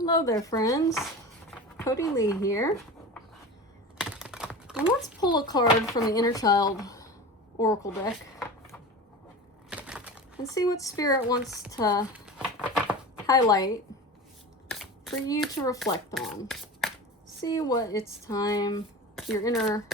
Hello there, friends. Cody Lee here. And let's pull a card from the Inner Child Oracle deck and see what Spirit wants to highlight for you to reflect on. See what it's time your inner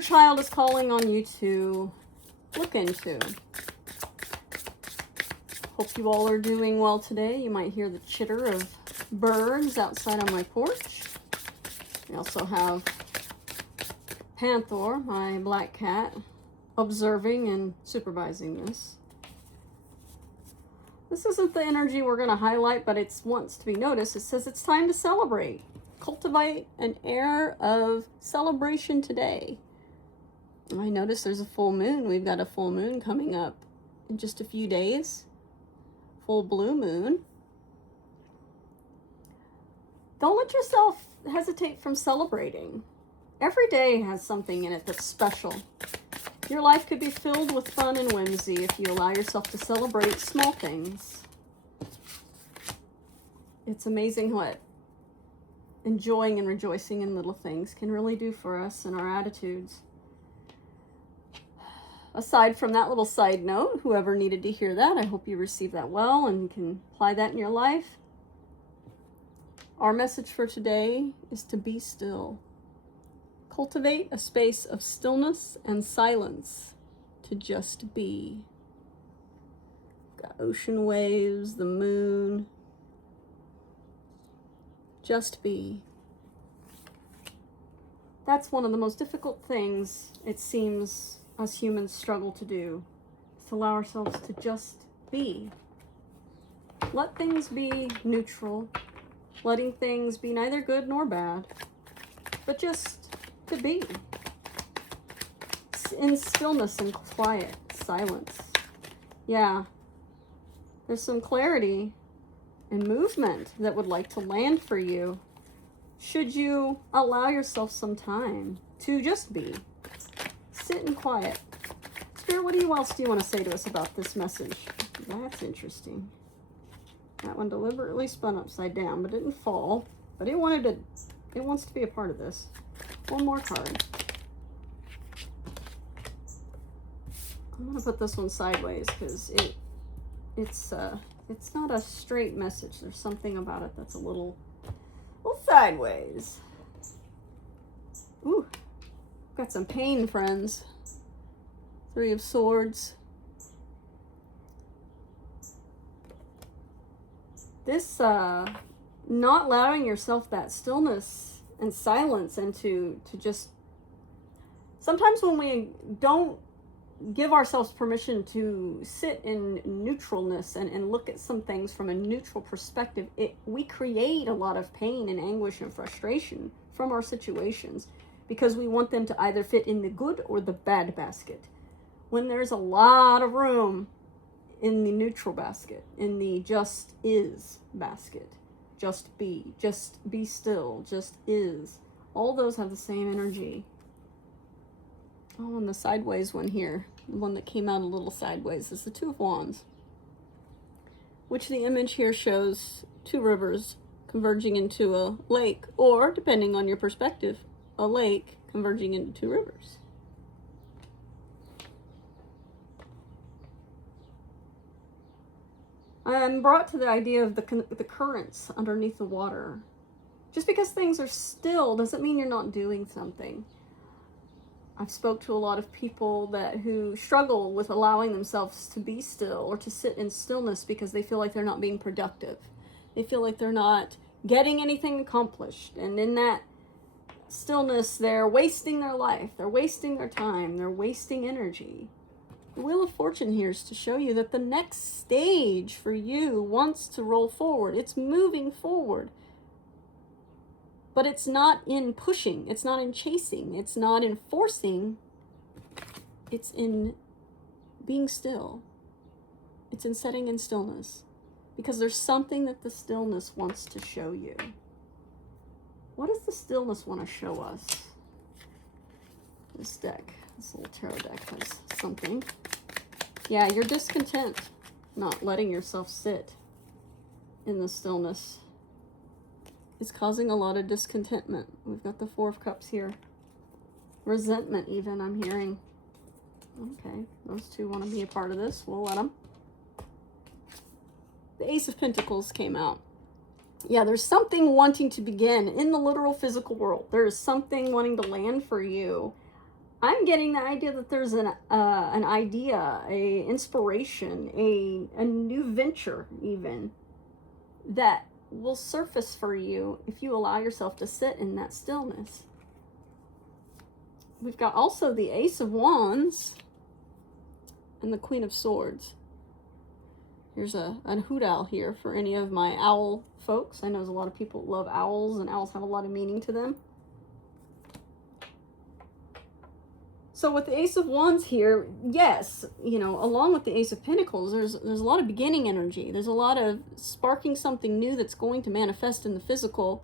child is calling on you to look into. Hope you all are doing well today. You might hear the chitter of birds outside on my porch. We also have Panther, my black cat, observing and supervising this. This isn't the energy we're going to highlight, but it wants to be noticed. It says it's time to celebrate. Cultivate an air of celebration today. I notice there's a full moon. We've got a full moon coming up in just a few days. Full blue moon. Don't let yourself hesitate from celebrating. Every day has something in it that's special. Your life could be filled with fun and whimsy if you allow yourself to celebrate small things. It's amazing what enjoying and rejoicing in little things can really do for us and our attitudes. Aside from that little side note, whoever needed to hear that, I hope you receive that well and can apply that in your life. Our message for today is to be still. Cultivate a space of stillness and silence to just be. Got ocean waves, the moon. Just be. That's one of the most difficult things, it seems, us humans struggle to do, is to allow ourselves to just be. Let things be neutral, letting things be neither good nor bad, but just to be. In stillness and quiet, silence. Yeah, there's some clarity and movement that would like to land for you, should you allow yourself some time to just be. Sit in quiet. Spirit, what else do you want to say to us about this message? That's interesting. That one deliberately spun upside down, but didn't fall. But it wants to be a part of this. One more card. I'm gonna put this one sideways because it's not a straight message. There's something about it that's a little sideways. Ooh. Got some pain, friends. Three of Swords. This, not allowing yourself that stillness and silence and to just... Sometimes when we don't give ourselves permission to sit in neutralness and look at some things from a neutral perspective, we create a lot of pain and anguish and frustration from our situations, because we want them to either fit in the good or the bad basket, when there's a lot of room in the neutral basket, in the just is basket. Just be still, just is. All those have the same energy. Oh, and the sideways one here, the one that came out a little sideways, is the Two of Wands, which the image here shows two rivers converging into a lake, or, depending on your perspective, a lake converging into two rivers. I'm brought to the idea of the currents underneath the water. Just because things are still doesn't mean you're not doing something. I've spoke to a lot of people who struggle with allowing themselves to be still or to sit in stillness because they feel like they're not being productive. They feel like they're not getting anything accomplished. And in that stillness, they're wasting their life, they're wasting their time, they're wasting energy. The Wheel of Fortune here is to show you that the next stage for you wants to roll forward. It's moving forward. But it's not in pushing, it's not in chasing, it's not in forcing, it's in being still. It's in setting in stillness. Because there's something that the stillness wants to show you. What does the stillness want to show us? This deck, this little tarot deck has something. Yeah, you're discontent, not letting yourself sit in the stillness. is causing a lot of discontentment. We've got the Four of Cups here. Resentment even, I'm hearing. Okay, those two want to be a part of this. We'll let them. The Ace of Pentacles came out. Yeah, there's something wanting to begin in the literal physical world. There's something wanting to land for you. I'm getting the idea that there's an idea, a inspiration, a new venture even that will surface for you if you allow yourself to sit in that stillness. We've got also the Ace of Wands and the Queen of Swords. Here's a hoot owl here for any of my owl folks. I know there's a lot of people that love owls, and owls have a lot of meaning to them. So with the Ace of Wands here, yes, you know, along with the Ace of Pentacles, there's a lot of beginning energy. There's a lot of sparking something new that's going to manifest in the physical.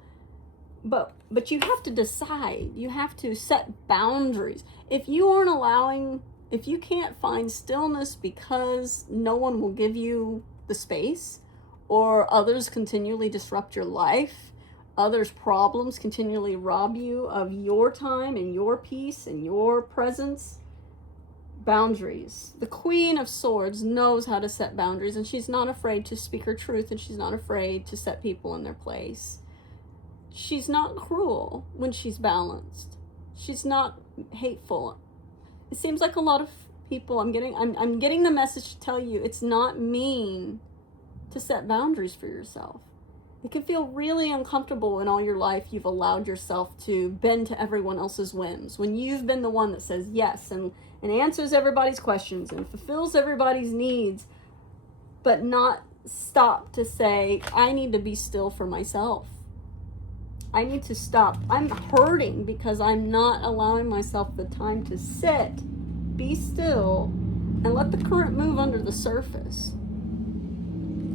But you have to decide. You have to set boundaries. If you aren't allowing, if you can't find stillness because no one will give you the space, or others continually disrupt your life, others' problems continually rob you of your time and your peace and your presence, boundaries. The Queen of Swords knows how to set boundaries, and she's not afraid to speak her truth, and she's not afraid to set people in their place. She's not cruel when she's balanced. She's not hateful. It seems like a lot of people, I'm getting the message to tell you it's not mean to set boundaries for yourself. It can feel really uncomfortable in all your life you've allowed yourself to bend to everyone else's whims. When you've been the one that says yes and answers everybody's questions and fulfills everybody's needs, but not stop to say, I need to be still for myself. I need to stop. I'm hurting because I'm not allowing myself the time to sit, be still, and let the current move under the surface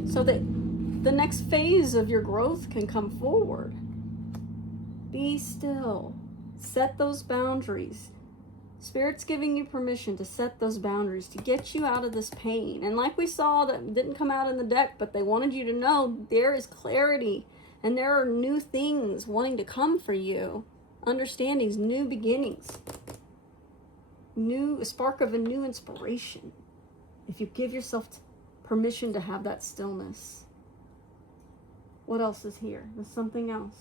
so that the next phase of your growth can come forward. Be still. Set those boundaries. Spirit's giving you permission to set those boundaries to get you out of this pain. And like we saw, that didn't come out in the deck, but they wanted you to know there is clarity and there are new things wanting to come for you. Understandings, new beginnings. A spark of a new inspiration. If you give yourself permission to have that stillness. What else is here? There's something else.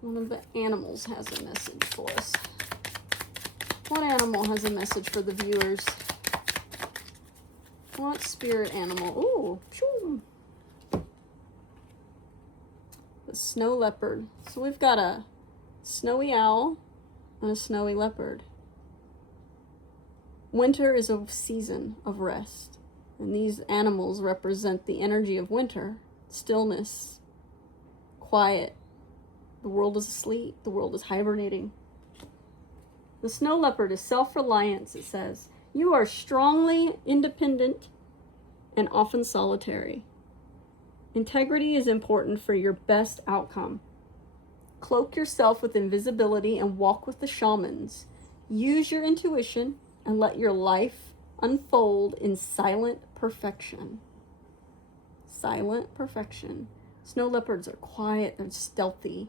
One of the animals has a message for us. What animal has a message for the viewers? What spirit animal? Ooh, phew. The snow leopard. So we've got a snowy owl and a snowy leopard. Winter is a season of rest, and these animals represent the energy of winter. Stillness, quiet. The world is asleep. The world is hibernating. The snow leopard is self-reliance, it says. You are strongly independent and often solitary. Integrity is important for your best outcome. Cloak yourself with invisibility and walk with the shamans. Use your intuition and let your life unfold in silent perfection. Silent perfection. Snow leopards are quiet and stealthy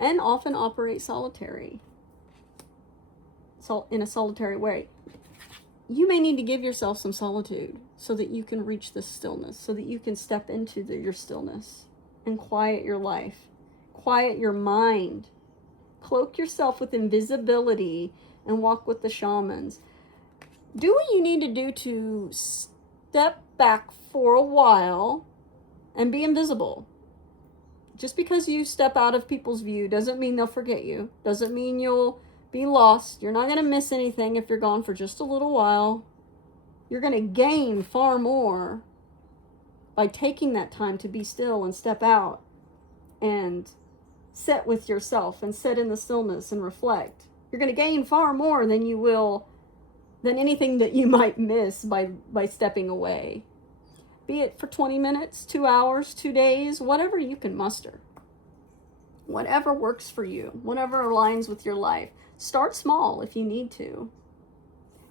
and often operate solitary. In a solitary way. You may need to give yourself some solitude so that you can reach this stillness, so that you can step into your stillness and quiet your life, quiet your mind, cloak yourself with invisibility and walk with the shamans. Do what you need to do to step back for a while and be invisible. Just because you step out of people's view doesn't mean they'll forget you, doesn't mean you'll be lost. You're not going to miss anything if you're gone for just a little while. You're going to gain far more by taking that time to be still and step out and sit with yourself and sit in the stillness and reflect. You're going to gain far more than you will, than anything that you might miss by stepping away. Be it for 20 minutes, 2 hours, 2 days, whatever you can muster. Whatever works for you, whatever aligns with your life. Start small if you need to.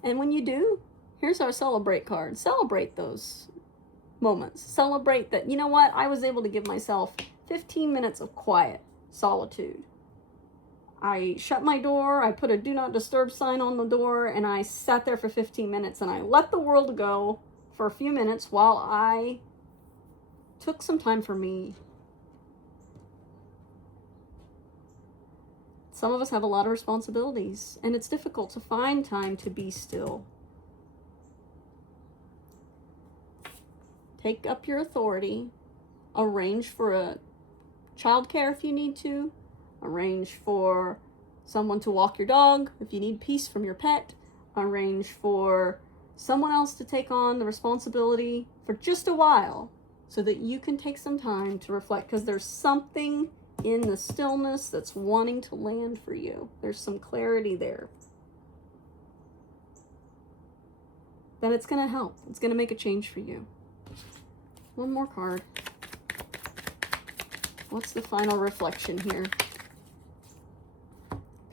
And when you do, here's our celebrate card. Celebrate those moments. Celebrate that, you know what, I was able to give myself 15 minutes of quiet solitude. I shut my door, I put a do not disturb sign on the door, and I sat there for 15 minutes and I let the world go for a few minutes while I took some time for me. Some of us have a lot of responsibilities, and it's difficult to find time to be still. Take up your authority. Arrange for a childcare if you need to. Arrange for someone to walk your dog if you need peace from your pet. Arrange for someone else to take on the responsibility for just a while so that you can take some time to reflect, because there's something in the stillness that's wanting to land for you. There's some clarity there. Then it's going to help. It's going to make a change for you. One more card. What's the final reflection here?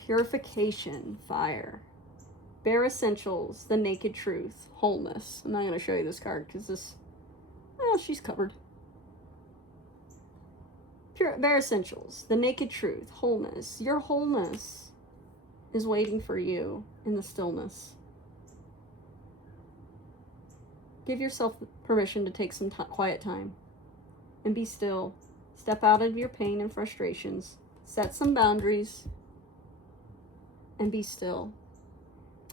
Purification, fire. Bare essentials, the naked truth, wholeness. I'm not going to show you this card because this, well, she's covered. Bare essentials, the naked truth, wholeness. Your wholeness is waiting for you in the stillness. Give yourself permission to take some quiet time and be still. Step out of your pain and frustrations. Set some boundaries and be still.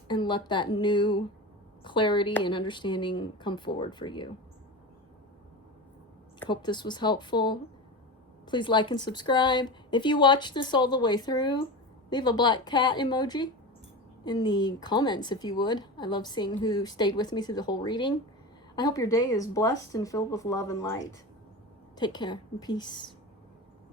And let that new clarity and understanding come forward for you. Hope this was helpful. Please like and subscribe. If you watched this all the way through, leave a black cat emoji in the comments if you would. I love seeing who stayed with me through the whole reading. I hope your day is blessed and filled with love and light. Take care and peace.